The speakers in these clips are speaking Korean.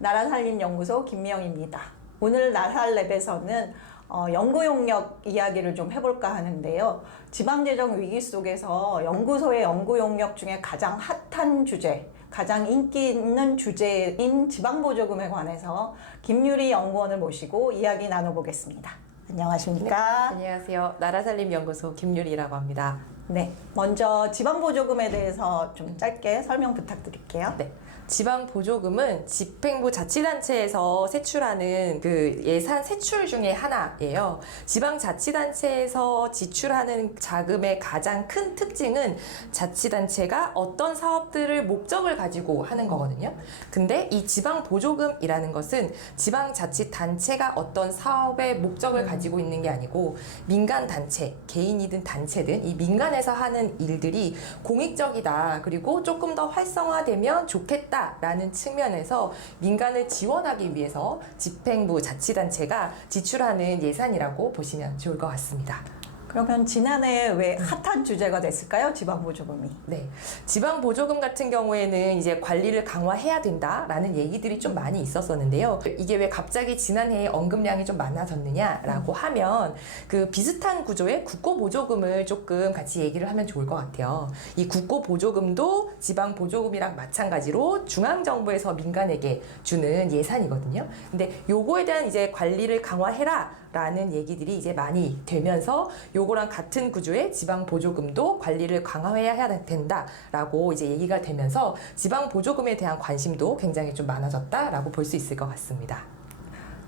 나라살림연구소 김미영입니다. 오늘 나살랩에서는 연구 용역 이야기를 좀 해볼까 하는데요. 지방재정 위기 속에서 연구소의 연구 용역 중에 가장 핫한 주제, 가장 인기 있는 주제인 지방보조금에 관해서 김유리 연구원을 모시고 이야기 나눠보겠습니다. 안녕하십니까? 네, 안녕하세요. 나라살림연구소 김유리라고 합니다. 네, 먼저 지방보조금에 대해서 좀 짧게 설명 부탁드릴게요. 네. 지방보조금은 집행부 자치단체에서 세출하는 그 예산 세출 중에 하나예요. 지방자치단체에서 지출하는 자금의 가장 큰 특징은 자치단체가 어떤 사업들을 목적을 가지고 하는 거거든요. 근데 이 지방보조금이라는 것은 지방자치단체가 어떤 사업의 목적을 가지고 있는 게 아니고 민간단체, 개인이든 단체든 이 민간에서 하는 일들이 공익적이다. 그리고 조금 더 활성화되면 좋겠다. 라는 측면에서 민간을 지원하기 위해서 집행부 자치단체가 지출하는 예산이라고 보시면 좋을 것 같습니다. 그러면 지난해 왜 핫한 주제가 됐을까요? 지방보조금이. 네. 지방보조금 같은 경우에는 이제 관리를 강화해야 된다라는 얘기들이 좀 많이 있었었는데요. 이게 왜 갑자기 지난해에 언급량이 좀 많아졌느냐라고 하면 그 비슷한 구조의 국고보조금을 조금 같이 얘기를 하면 좋을 것 같아요. 이 국고보조금도 지방보조금이랑 마찬가지로 중앙정부에서 민간에게 주는 예산이거든요. 근데 요거에 대한 이제 관리를 강화해라 라는 얘기들이 이제 많이 되면서 요거랑 같은 구조의 지방보조금도 관리를 강화해야 된다라고 이제 얘기가 되면서 지방보조금에 대한 관심도 굉장히 좀 많아졌다라고 볼 수 있을 것 같습니다.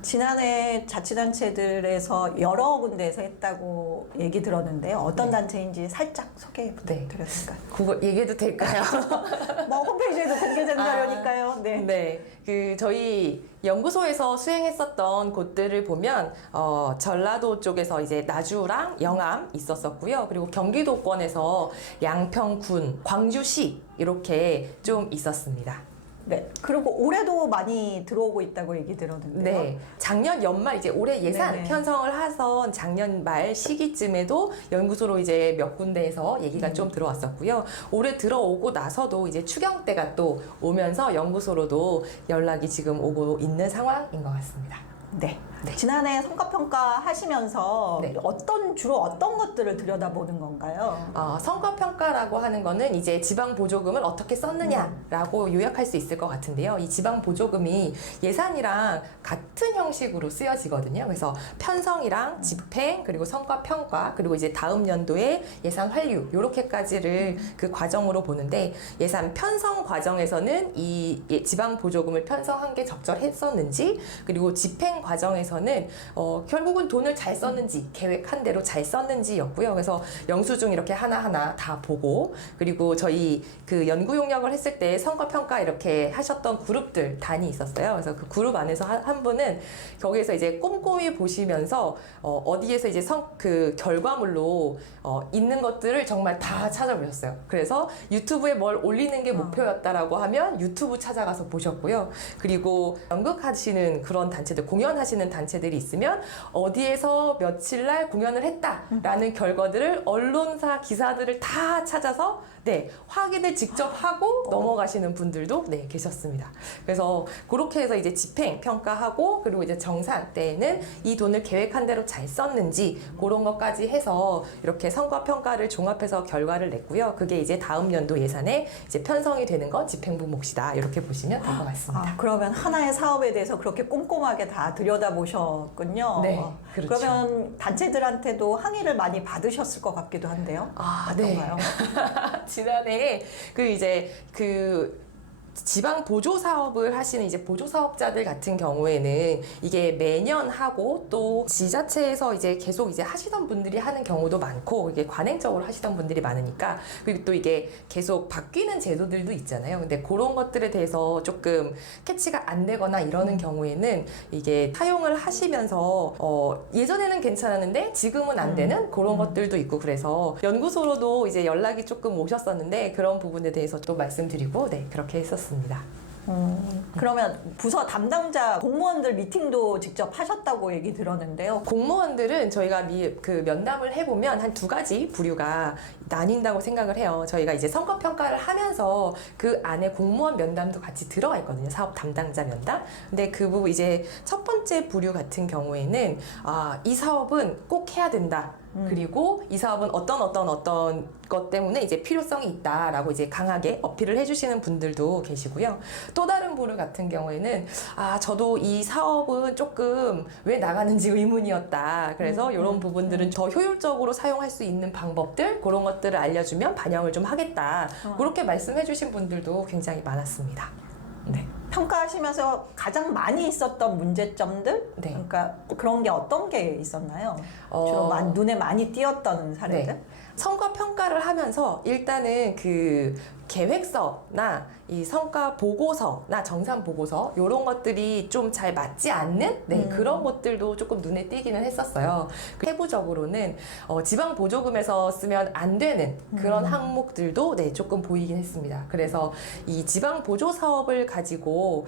지난해 자치단체들에서 여러 군데에서 했다고 얘기 들었는데 어떤 단체인지 살짝 소개 부탁드려도 될까요? 그거 얘기해도 될까요? 뭐 홈페이지에도 공개된 자료니까요. 네. 네. 그 저희 연구소에서 수행했었던 곳들을 보면 전라도 쪽에서 이제 나주랑 영암 있었었고요. 그리고 경기도권에서 양평군, 광주시 이렇게 좀 있었습니다. 네. 그리고 올해도 많이 들어오고 있다고 얘기 들었는데요. 네. 작년 연말 이제 올해 예산 네네. 편성을 해서 작년 말 시기쯤에도 연구소로 이제 몇 군데에서 얘기가 좀 들어왔었고요. 올해 들어오고 나서도 이제 추경 때가 또 오면서 연구소로도 연락이 지금 오고 있는 상황인 것 같습니다. 네. 네. 지난해 성과평가 하시면서 네. 주로 어떤 것들을 들여다보는 건가요? 성과평가라고 하는 거는 이제 지방보조금을 어떻게 썼느냐라고 요약할 수 있을 것 같은데요. 이 지방보조금이 예산이랑 같은 형식으로 쓰여지거든요. 그래서 편성이랑 집행, 그리고 성과평가, 그리고 이제 다음 연도의 예산 환류, 요렇게까지를 그 과정으로 보는데 예산 편성 과정에서는 이 지방보조금을 편성한 게 적절했었는지, 그리고 집행 과정에서는 결국은 돈을 잘 썼는지, 계획한 대로 잘 썼는지였고요. 그래서 영수증 이렇게 하나하나 다 보고, 그리고 저희 그 연구 용역을 했을 때 성과평가 이렇게 하셨던 그룹들 단이 있었어요. 그래서 그 그룹 안에서 한 분은 거기에서 이제 꼼꼼히 보시면서 어디에서 이제 그 결과물로 있는 것들을 정말 다 찾아보셨어요. 그래서 유튜브에 뭘 올리는 게 목표였다라고 하면 유튜브 찾아가서 보셨고요. 그리고 연극하시는 그런 단체들, 공연하시는 단체들이 있으면 어디에서 며칠 날 공연을 했다라는 결과들을 언론사 기사들을 다 찾아서 확인을 직접 하고 넘어가시는 분들도 계셨습니다. 그래서 그렇게 해서 이제 집행 평가하고, 그리고 이제 정산 때에는 이 돈을 계획한 대로 잘 썼는지 그런 것까지 해서 이렇게 성과 평가를 종합해서 결과를 냈고요. 그게 이제 다음 연도 예산에 이제 편성이 되는 건 집행부 몫이다. 이렇게 보시면 될 것 같습니다. 그러면 하나의 사업에 대해서 그렇게 꼼꼼하게 다 들여다보셨군요. 네, 그렇죠. 그러면 단체들한테도 항의를 많이 받으셨을 것 같기도 한데요. 어떤가요? 지난해 지방 보조 사업을 하시는 이제 보조 사업자들 같은 경우에는 이게 매년 하고, 또 지자체에서 이제 계속 이제 하시던 분들이 하는 경우도 많고, 이게 관행적으로 하시던 분들이 많으니까, 그리고 또 이게 계속 바뀌는 제도들도 있잖아요. 근데 그런 것들에 대해서 조금 캐치가 안 되거나 이러는 경우에는 이게 사용을 하시면서 예전에는 괜찮았는데 지금은 안 되는 그런 것들도 있고, 그래서 연구소로도 이제 연락이 조금 오셨었는데 그런 부분에 대해서 또 말씀드리고 그렇게 했었습니다. 그러면 부서 담당자 공무원들 미팅도 직접 하셨다고 얘기 들었는데요. 공무원들은 저희가 그 면담을 해보면 한 두 가지 부류가 나뉜다고 생각을 해요. 저희가 이제 성과 평가를 하면서 그 안에 공무원 면담도 같이 들어가 있거든요. 사업 담당자 면담. 근데 그 부분 이제 첫 번째 부류 같은 경우에는 이 사업은 꼭 해야 된다. 그리고 이 사업은 어떤 것 때문에 이제 필요성이 있다라고 이제 강하게 어필을 해주시는 분들도 계시고요. 또 다른 부류 같은 경우에는 저도 이 사업은 조금 왜 나가는지 의문이었다. 그래서 이런 부분들은 더 효율적으로 사용할 수 있는 방법들 그런 것들을 알려주면 반영을 좀 하겠다. 그렇게 말씀해주신 분들도 굉장히 많았습니다. 네. 평가하시면서 가장 많이 있었던 문제점들? 네. 그러니까 그런 게 어떤 게 있었나요? 주로 눈에 많이 띄었던 사례들? 네. 성과 평가를 하면서 일단은 그 계획서나 이 성과 보고서나 정산 보고서 이런 것들이 좀 잘 맞지 않는 그런 것들도 조금 눈에 띄기는 했었어요. 세부적으로는 지방 보조금에서 쓰면 안 되는 그런 항목들도 조금 보이긴 했습니다. 그래서 이 지방 보조 사업을 가지고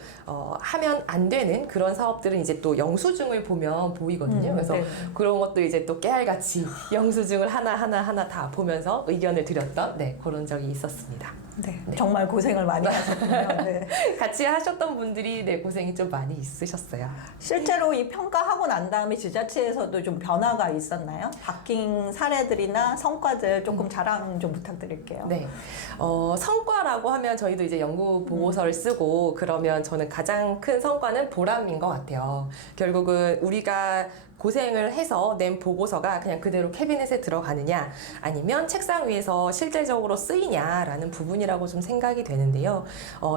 하면 안 되는 그런 사업들은 이제 또 영수증을 보면 보이거든요. 그래서 그런 것도 이제 또 깨알같이 영수증을 하나 다 보면서 의견을 드렸던 그런 적이 있었습니다. 네. 정말 고생을 많이 하셨군요. 네. 같이 하셨던 분들이 고생이 좀 많이 있으셨어요. 실제로 이 평가하고 난 다음에 지자체에서도 좀 변화가 있었나요? 바뀐 사례들이나 성과들 조금 자랑 좀 부탁드릴게요. 네. 성과라고 하면 저희도 이제 연구 보고서를 쓰고 그러면 저는 가장 큰 성과는 보람인 것 같아요. 결국은 우리가 고생을 해서 낸 보고서가 그냥 그대로 캐비넷에 들어가느냐 아니면 책상 위에서 실질적으로 쓰이냐라는 부분이라고 좀 생각이 되는데요.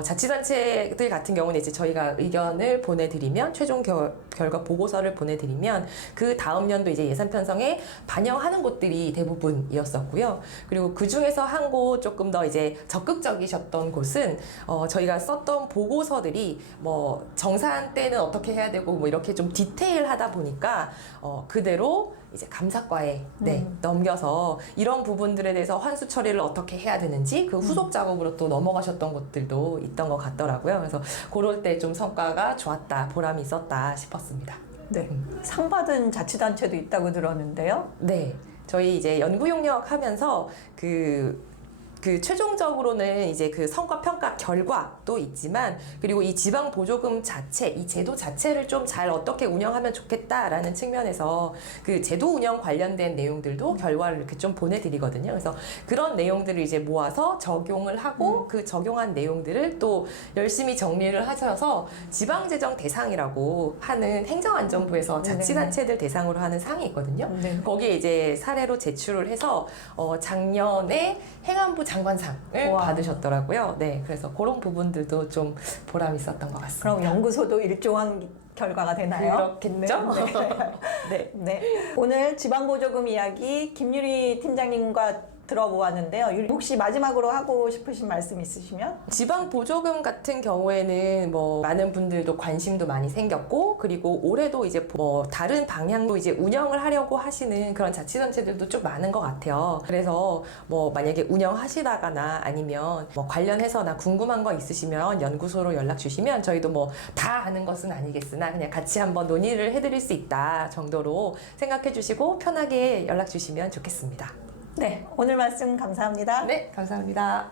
자치단체들 같은 경우는 이제 저희가 의견을 보내드리면 최종 결과 보고서를 보내드리면 그 다음 연도 이제 예산 편성에 반영하는 곳들이 대부분이었었고요. 그리고 그 중에서 한 곳 조금 더 이제 적극적이셨던 곳은 저희가 썼던 보고서들이 뭐 정산 때는 어떻게 해야 되고 뭐 이렇게 좀 디테일하다 보니까 그대로 이제 감사과에 넘겨서 이런 부분들에 대해서 환수 처리를 어떻게 해야 되는지 그 후속 작업으로 또 넘어가셨던 곳들도 있던 것 같더라고요. 그래서 그럴 때 좀 성과가 좋았다, 보람이 있었다 싶었습니다. 네. 상 받은 자치단체도 있다고 들었는데요. 네. 저희 이제 연구용역 하면서 그 최종적으로는 이제 그 성과 평가 결과도 있지만 그리고 이 지방 보조금 자체, 이 제도 자체를 좀 잘 어떻게 운영하면 좋겠다라는 측면에서 그 제도 운영 관련된 내용들도 결과를 이렇게 좀 보내드리거든요. 그래서 그런 내용들을 이제 모아서 적용을 하고 그 적용한 내용들을 또 열심히 정리를 하셔서 지방재정 대상이라고 하는 행정안전부에서 자치단체들 대상으로 하는 상이 있거든요. 거기에 이제 사례로 제출을 해서 작년에 행안부 장관상을 받으셨더라고요. 네, 그래서 그런 부분들도 좀 보람 있었던 것 같습니다. 그럼 연구소도 일조한 결과가 되나요? 그렇겠죠? 네. 네. 오늘 지방보조금 이야기 김유리 팀장님과 들어보았는데요. 혹시 마지막으로 하고 싶으신 말씀 있으시면? 지방 보조금 같은 경우에는 뭐 많은 분들도 관심도 많이 생겼고 그리고 올해도 이제 뭐 다른 방향도 이제 운영을 하려고 하시는 그런 자치단체들도 좀 많은 것 같아요. 그래서 뭐 만약에 운영하시다가나 아니면 뭐 관련해서나 궁금한 거 있으시면 연구소로 연락 주시면 저희도 뭐 다 아는 것은 아니겠으나 그냥 같이 한번 논의를 해드릴 수 있다 정도로 생각해 주시고 편하게 연락 주시면 좋겠습니다. 네, 오늘 말씀 감사합니다. 네, 감사합니다.